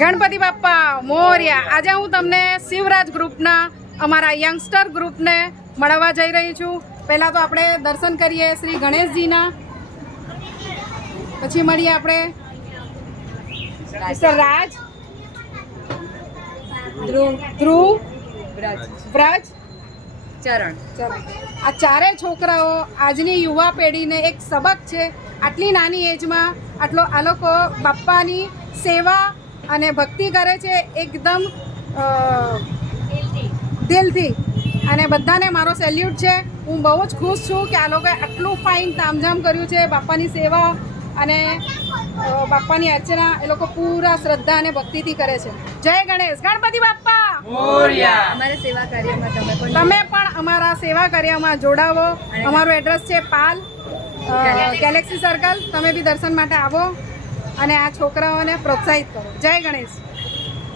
ગણપતિ બાપ્પા મોર્યા. આજે હું તમને શિવરાજ ગ્રુપના અમારા યંગસ્ટર ગ્રુપને મળવા જઈ રહી છું. પહેલાં તો આપણે દર્શન કરીએ શ્રી ગણેશજીના, પછી મળીએ આપણે મિસ્ટર રાજ, ધ્રુવ, વ્રજ, ચરણ. આ ચારેય છોકરાઓ આજની યુવા પેઢીને એક સબક છે. આટલી નાની એજમાં આ લોકો બાપ્પાની સેવા અને ભક્તિ કરે છે એકદમ દિલથી, અને બધાને મારો સેલ્યુટ છે. હું બહુ જ ખુશ છું કે આ લોકોએ આટલું ફાઇન તામઝામ કર્યું છે. બાપ્પાની સેવા અને બાપ્પાની અર્ચના એ લોકો પૂરા શ્રદ્ધા અને ભક્તિથી કરે છે. જય ગણેશ, ગણપતિ બાપ્પા મોર્યા. અમારા સેવા કાર્યમાં તમે પણ અમારા સેવા કાર્યમાં જોડાવો. અમારું એડ્રેસ છે પાલ ગેલેક્સી સર્કલ. તમે બી દર્શન માટે આવો અને આ છોકરાઓને પ્રોત્સાહિત કરો. જય ગણેશ.